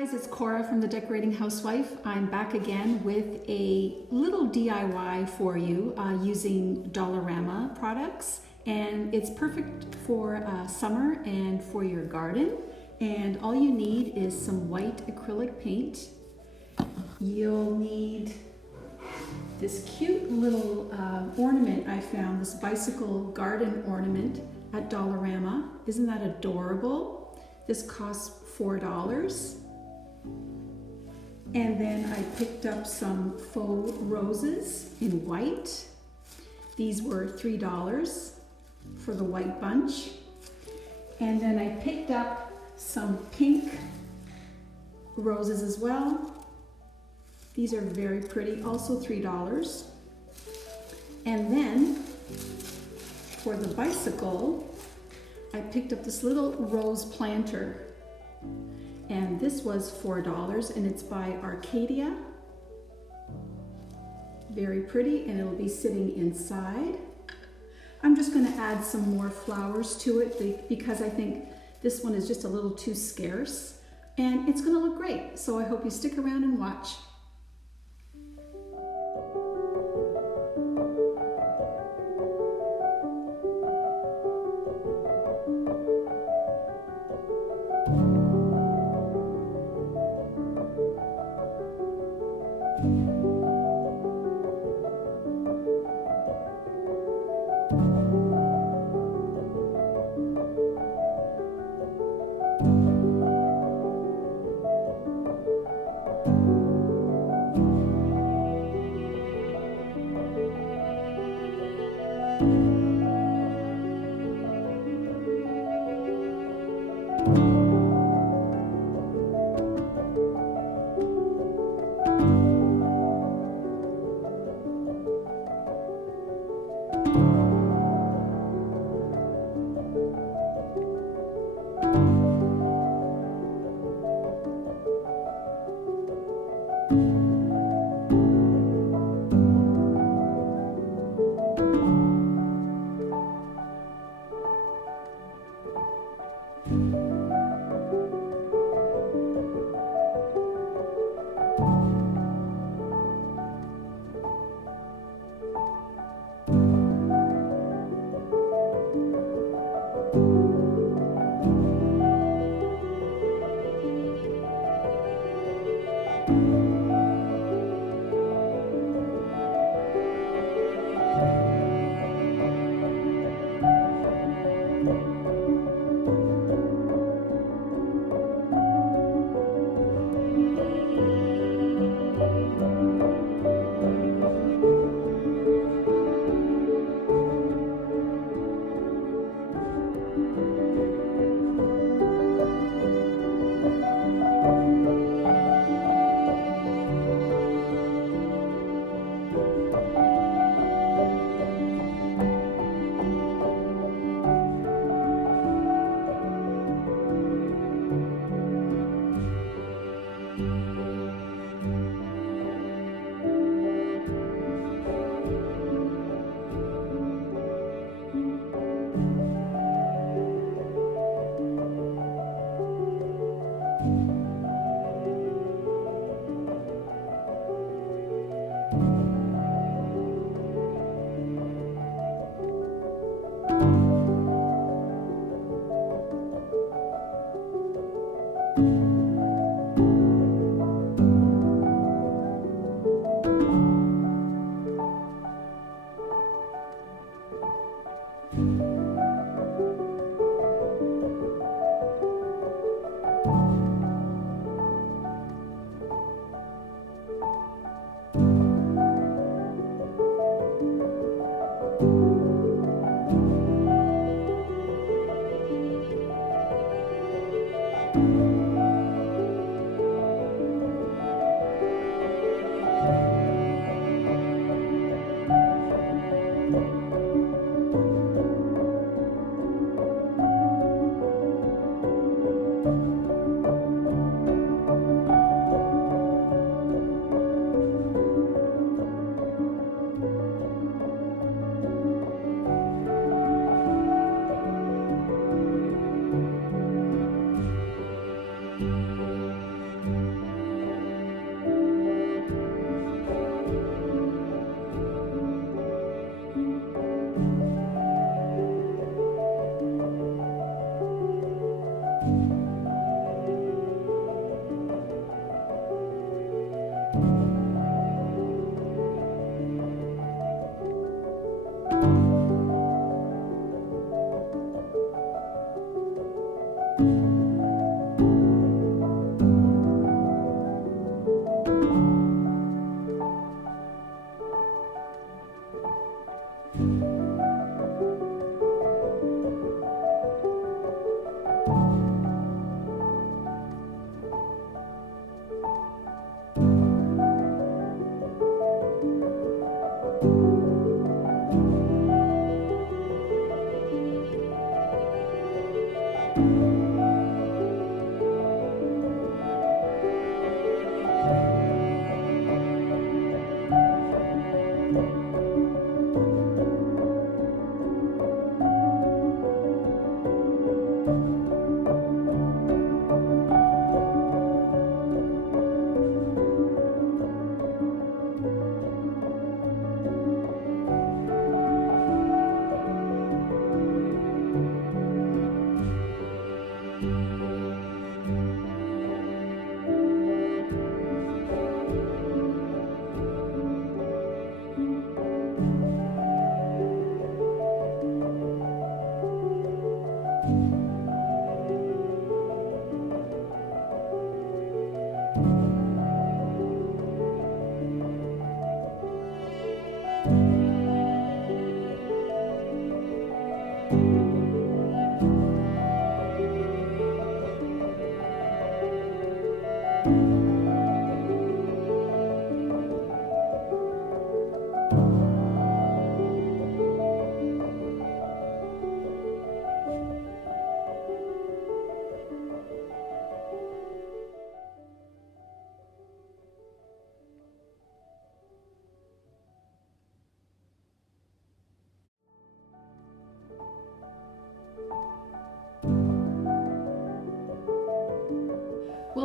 Guys, it's Cora from the Decorating Housewife. I'm back again with a little DIY for you using Dollarama products, and it's perfect for summer and for your garden. And all you need is some white acrylic paint. You'll need this cute little ornament I found, this bicycle garden ornament at Dollarama. Isn't that adorable? This costs $4. And then I picked up some faux roses in white. These were $3 for the white bunch. And then I picked up some pink roses as well. These are very pretty, also $3. And then for the bicycle, I picked up this little rose planter. And this was $4, and it's by Arcadia. Very pretty, and it'll be sitting inside. I'm just going to add some more flowers to it because I think this one is just a little too scarce, and it's going to look great. So I hope you stick around and watch.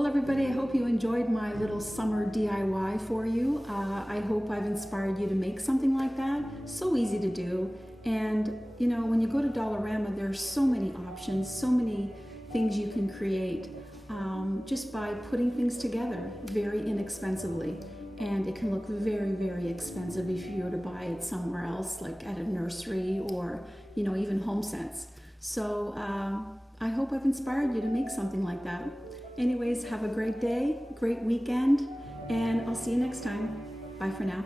Well, everybody, I hope you enjoyed my little summer DIY for you. I hope I've inspired you to make something like that. So easy to do. And you know, when you go to Dollarama, there are so many options, so many things you can create just by putting things together very inexpensively. And it can look very, very expensive if you were to buy it somewhere else, like at a nursery or, you know, even HomeSense. So I hope I've inspired you to make something like that. Anyways, have a great day, great weekend, and I'll see you next time. Bye for now.